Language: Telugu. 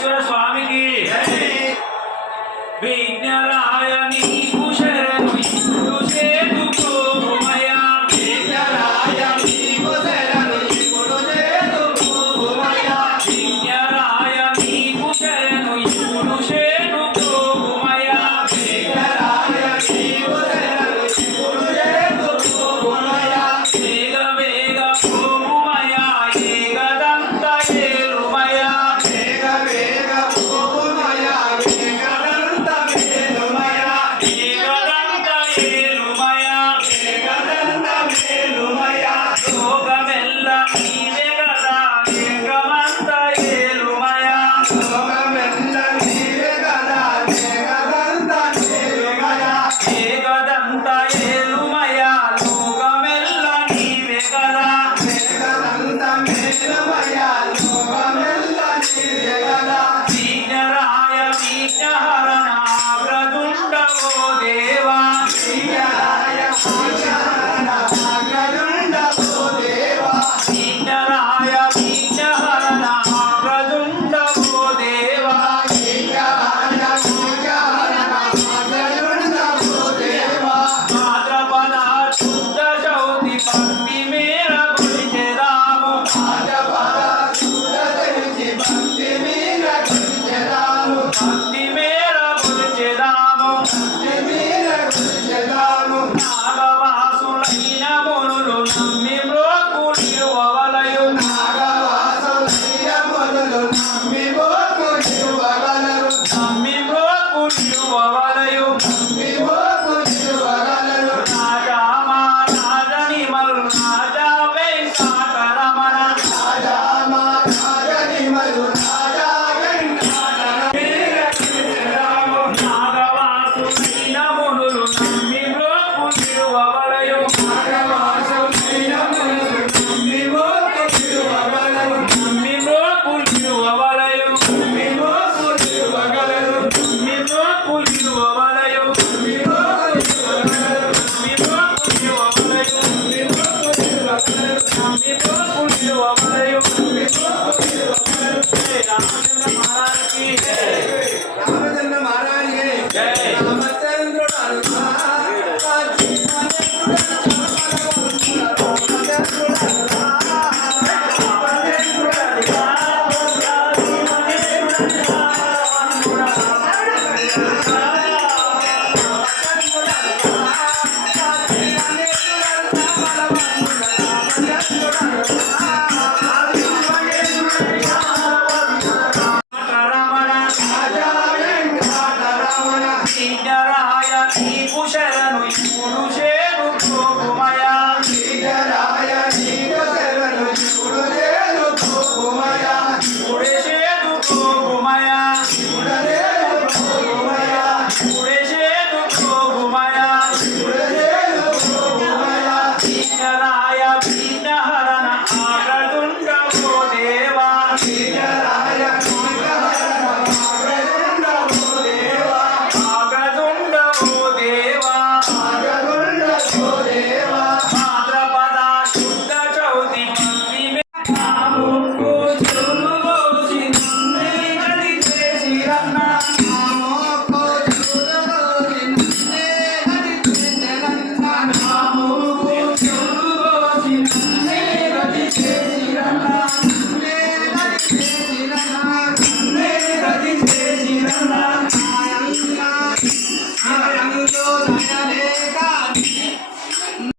వెంకటేశ్వర స్వామికి విఘ్నరాయ నీకు శరణు ఇప్పుడు చేతుకోమయ్యా విఘ్నరాయ నీకు శరణు ఇప్పుడు చేతుకోమయ్యా విఘ్నరాయ నీకు శరణు ఇప్పుడు చేతుకోమయ్యా విఘ్నరాయ నీకు శరణు ఇప్పుడు చేతుకోమయ్యా వేగ వేగ భూమయ్యా ఏకదంత ఏలుమయ్యా వేగ వేగ భూమయ్యా ఏకదంత ఏలుమయ్యా ఏకదంత ఏలుమయ్యా ఏకదంత ఏలుమయ్యా లోకమెల్ల నీవే కదా ఏకమంత ఏలుమయ్యా లోకమెల్ల నీవే కదా ఏకదంత ఏలుమయ్యా ఏకదంత ఏలుమయ్యా లోకమెల్ల నీవే కదా ఏకదంత ఏలుమయ్యా లోకమెల్ల నీవే కదా విఘ్నరాయ విఘ్నహరణ అగ్రదుండ ఓ దేవా విఘ్నరాయ విఘ్నహరణ అగ్రదుండ ఓ దేవా విఘ్నరాయ విఘ్నహరణ అగ్రదుండ ఓ దేవా విఘ్నరాయ విఘ్నహరణ అగ్రదుండ ఓ దేవా భాద్రపద శుద్ధ చౌతి భక్తి మేర కొలిచెదాము భాద్రపద శుద్ధ చౌతి భక్తి మేర కొలిచెదాము భక్తి మేర కొలిచెదాము భక్తి మేర కొలిచెదాము నాగవాసులైన మునులు నమ్మి మ్రోకులిరువవలయు నాగవాసులైన మునులు నమ్మి మ్రోకులిరువవలయు నమ్మి మ్రోకులిరువవలయు నమ్మి మ్రోకులిరువవలయు రాజా మా రాజని మలు రాజా వెంకటరమణ రాజా మా రాజని మలు రాజా వెంకటరమణ నాగవాసులైన మునులు నమ్మి మ్రోకులిరువవలయు నాగవాసులైన మునులు నమ్మి మ్రోకులిరువవలయు నమ్మి మ్రోకులిరువవలయు నమ్మి మ్రోకులిరువవలయు నమ్మి మ్రోకులిరువవలయు నమ్మి మ్రోకులిరువవలయు నమ్మి మ్రోకులిరువవలయు నమ్మి మ్రోకులిరువవలయు నమ్మి మ్రోకులిరువవలయు